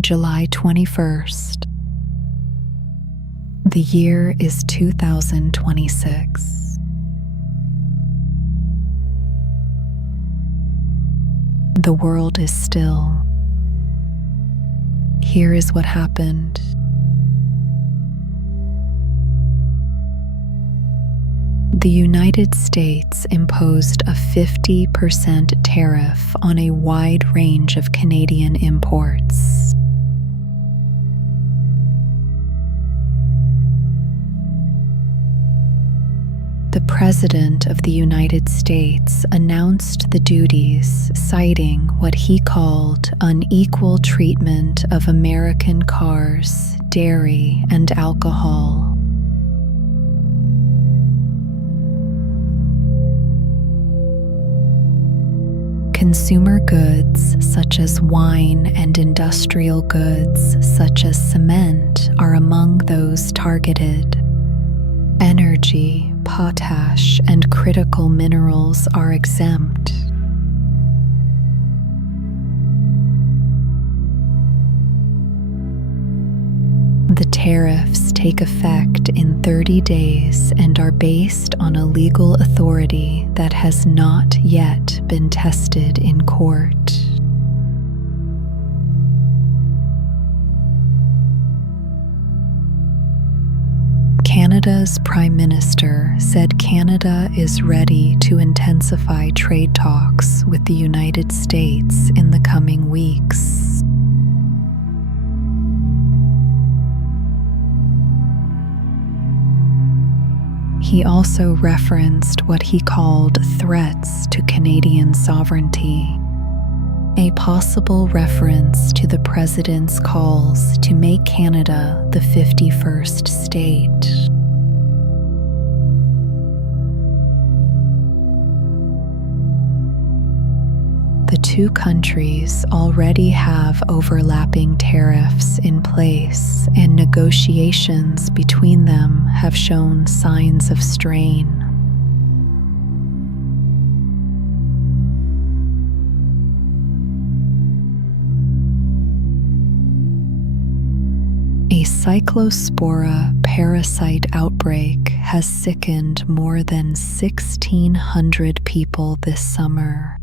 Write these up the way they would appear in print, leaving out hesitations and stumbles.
July 21st. The year is 2026. The world is still. Here is what happened. The United States imposed a 50% tariff on a wide range of Canadian imports. The President of the United States announced the duties, citing what he called unequal treatment of American cars, dairy, and alcohol. Consumer goods such as wine and industrial goods such as cement are among those targeted. Energy, potash, and critical minerals are exempt. The tariffs take effect in 30 days and are based on a legal authority that has not yet been tested in court. Canada's Prime Minister said Canada is ready to intensify trade talks with the United States in the coming weeks. He also referenced what he called threats to Canadian sovereignty, a possible reference to the President's calls to make Canada the 51st state. The two countries already have overlapping tariffs in place, and negotiations between them have shown signs of strain. A Cyclospora parasite outbreak has sickened more than 1,600 people this summer.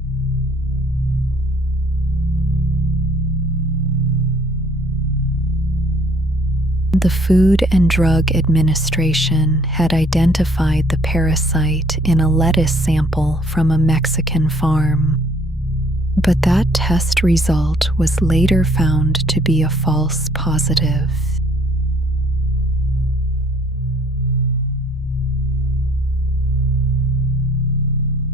The Food and Drug Administration had identified the parasite in a lettuce sample from a Mexican farm, but that test result was later found to be a false positive.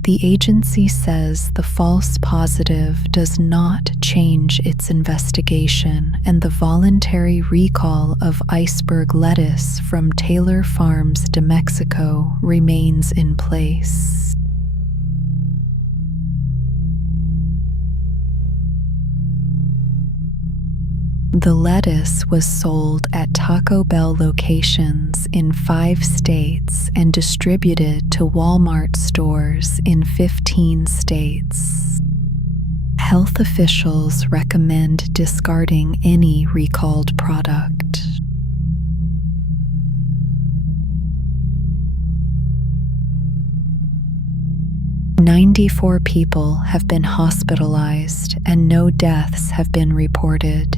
The agency says the false positive does not change its investigation, and the voluntary recall of iceberg lettuce from Taylor Farms de Mexico remains in place. The lettuce was sold at Taco Bell locations in 5 states and distributed to Walmart stores in 15 states. Health officials recommend discarding any recalled product. "94 people have been hospitalized and no deaths have been reported."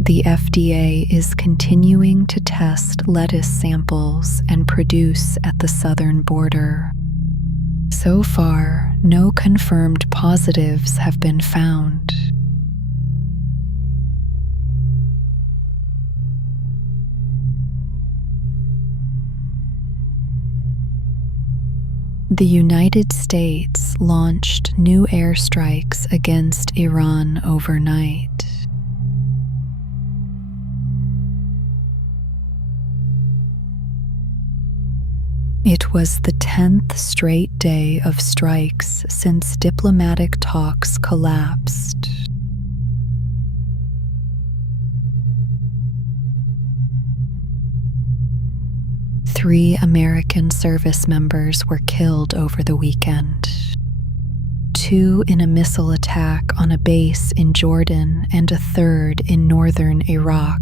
The FDA is continuing to test lettuce samples and produce at the southern border. So far, no confirmed positives have been found. The United States launched new airstrikes against Iran overnight. It was the 10th straight day of strikes since diplomatic talks collapsed. 3 American service members were killed over the weekend. 2 in a missile attack on a base in Jordan and a third in northern Iraq.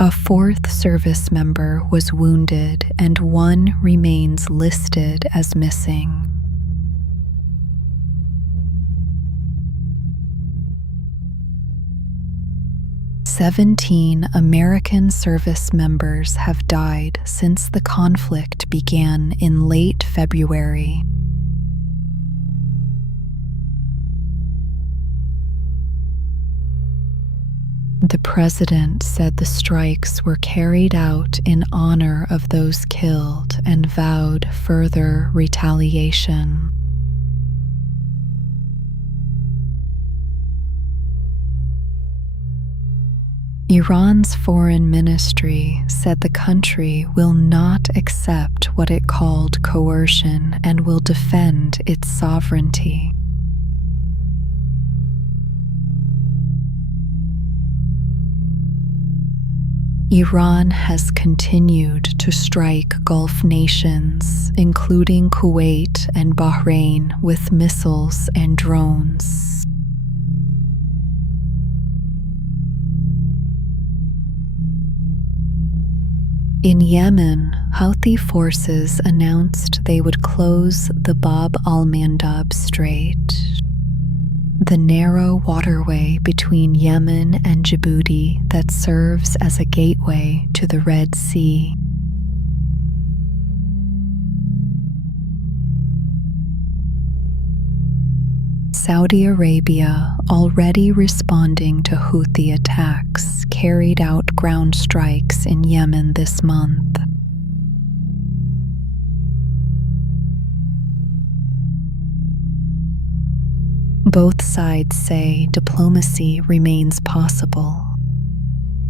A 4th service member was wounded and 1 remains listed as missing. "17 American service members have died since the conflict began in late February. The president said the strikes were carried out in honor of those killed and vowed further retaliation. Iran's foreign ministry said the country will not accept what it called coercion and will defend its sovereignty. Iran has continued to strike Gulf nations, including Kuwait and Bahrain, with missiles and drones. In Yemen, Houthi forces announced they would close the Bab al-Mandab Strait, the narrow waterway between Yemen and Djibouti that serves as a gateway to the Red Sea. Saudi Arabia, already responding to Houthi attacks, carried out ground strikes in Yemen this month. Both sides say diplomacy remains possible.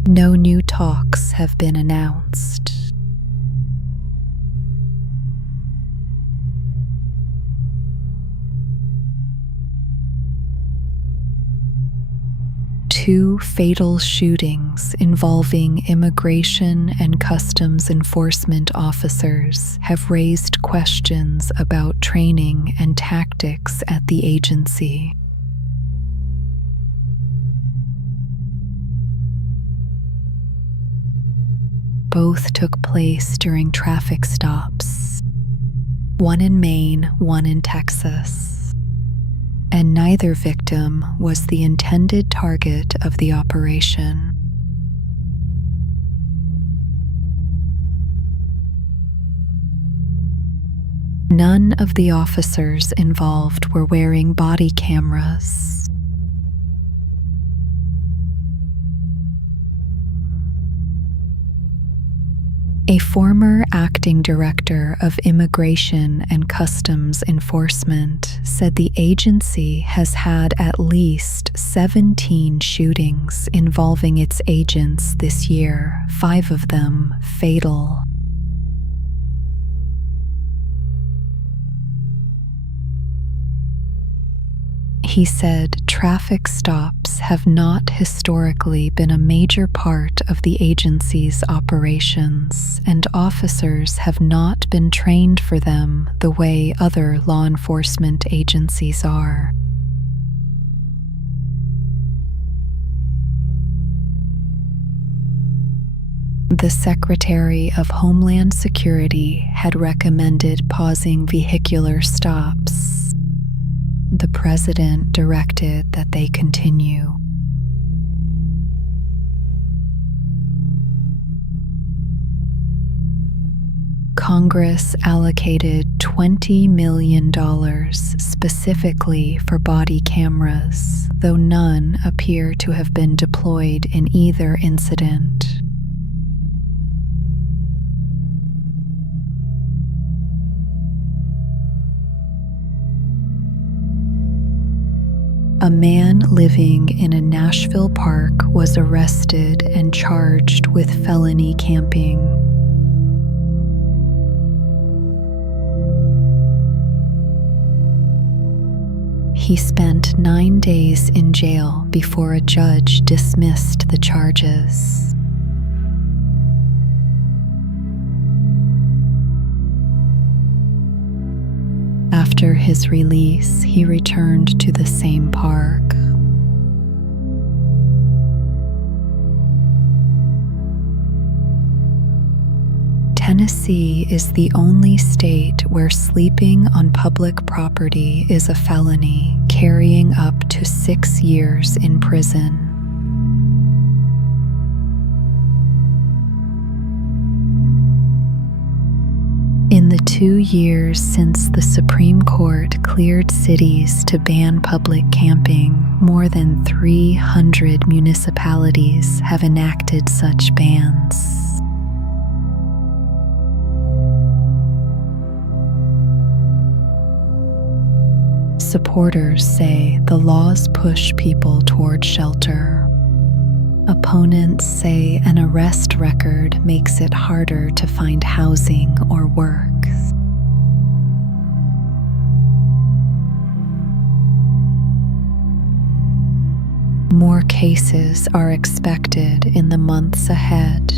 No new talks have been announced. Two fatal shootings involving immigration and customs enforcement officers have raised questions about training and tactics at the agency. Both took place during traffic stops, one in Maine, one in Texas. And neither victim was the intended target of the operation. None of the officers involved were wearing body cameras. A former acting director of Immigration and Customs Enforcement said the agency has had at least 17 shootings involving its agents this year, 5 of them fatal. He said traffic stops have not historically been a major part of the agency's operations, and officers have not been trained for them the way other law enforcement agencies are. The Secretary of Homeland Security had recommended pausing vehicular stops. The president directed that they continue. Congress allocated $20 million specifically for body cameras, though none appear to have been deployed in either incident. A man living in a Nashville park was arrested and charged with felony camping. He spent 9 days in jail before a judge dismissed the charges. After his release, he returned to the same park. Tennessee is the only state where sleeping on public property is a felony, carrying up to 6 years in prison. In the 2 years since the Supreme Court cleared cities to ban public camping, more than 300 municipalities have enacted such bans. Supporters say the laws push people toward shelter. Opponents say an arrest record makes it harder to find housing or work. More cases are expected in the months ahead.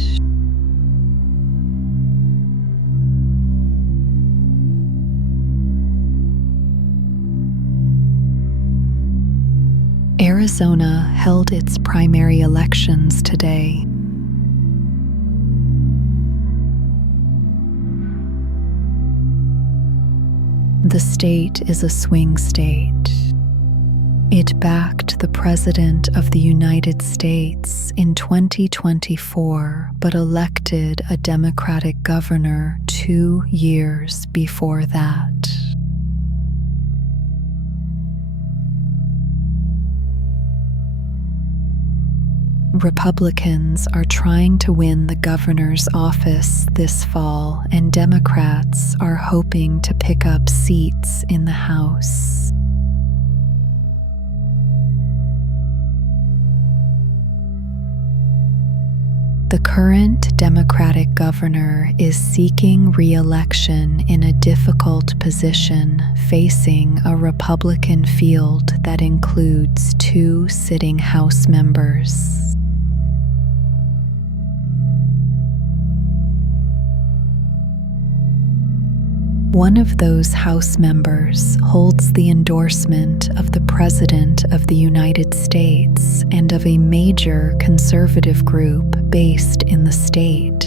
Arizona held its primary elections today. The state is a swing state. It backed the President of the United States in 2024, but elected a Democratic governor 2 years before that. Republicans are trying to win the governor's office this fall, and Democrats are hoping to pick up seats in the House. The current Democratic governor is seeking re-election in a difficult position, facing a Republican field that includes 2 sitting House members. One of those House members holds the endorsement of the President of the United States and of a major conservative group based in the state.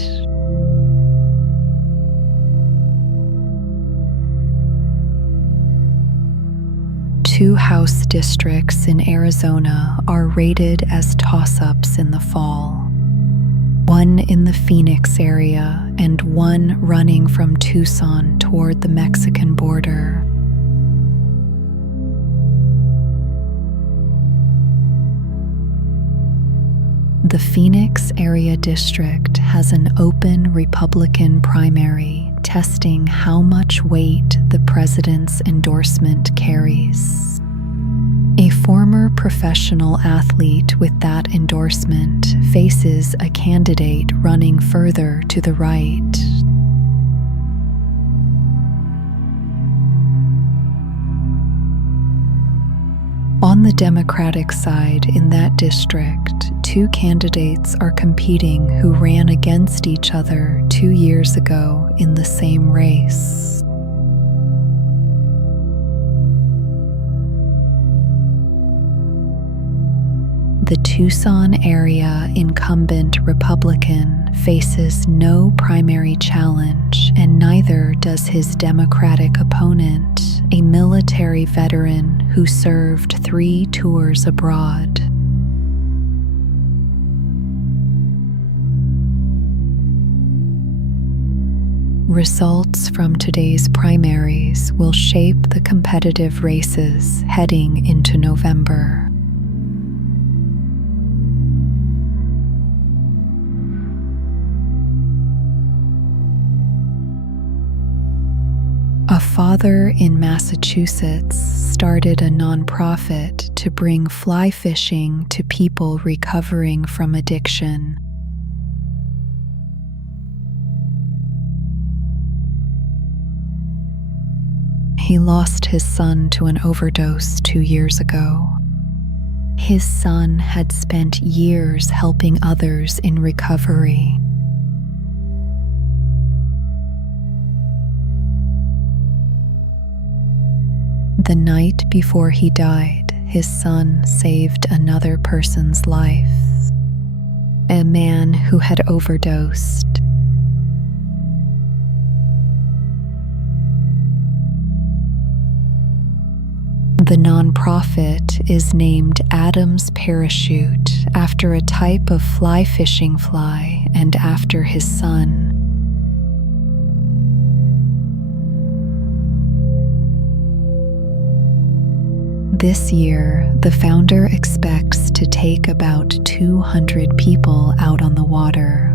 Two House districts in Arizona are rated as toss-ups in the fall. One in the Phoenix area and one running from Tucson toward the Mexican border. The Phoenix area district has an open Republican primary, testing how much weight the president's endorsement carries. A former professional athlete with that endorsement faces a candidate running further to the right. On the Democratic side in that district, 2 candidates are competing who ran against each other 2 years ago in the same race. The Tucson area incumbent Republican faces no primary challenge, and neither does his Democratic opponent, a military veteran who served 3 tours abroad. Results from today's primaries will shape the competitive races heading into November. A father in Massachusetts started a nonprofit to bring fly fishing to people recovering from addiction. he lost his son to an overdose 2 years ago. His son had spent years helping others in recovery. The night before he died, his son saved another person's life, a man who had overdosed. The nonprofit is named Adam's Parachute after a type of fly fishing fly and after his son. This year, the founder expects to take about 200 people out on the water.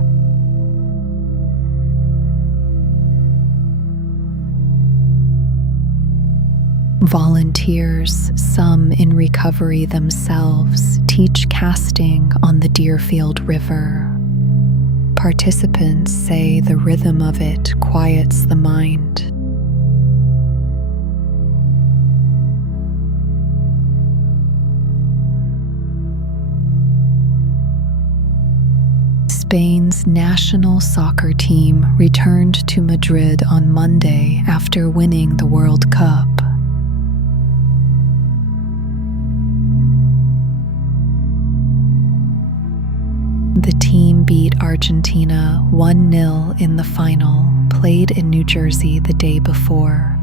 Volunteers, some in recovery themselves, teach casting on the Deerfield River. Participants say the rhythm of it quiets the mind. Spain's national soccer team returned to Madrid on Monday after winning the World Cup. The team beat Argentina 1-0 in the final, played in New Jersey the day before.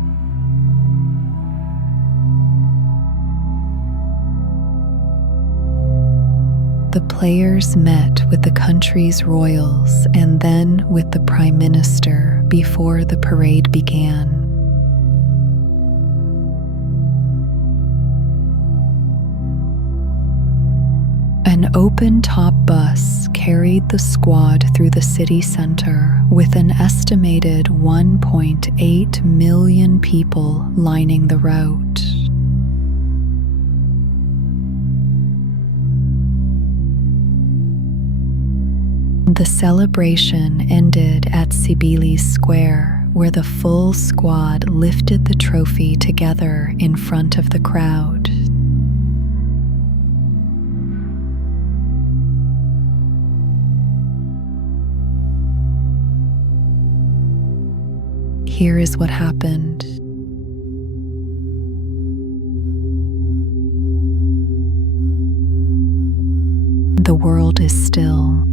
The players met with the country's royals and then with the Prime Minister before the parade began. An open-top bus carried the squad through the city center with an estimated 1.8 million people lining the route. The celebration ended at Cibeles Square, where the full squad lifted the trophy together in front of the crowd. Here is what happened. The world is still.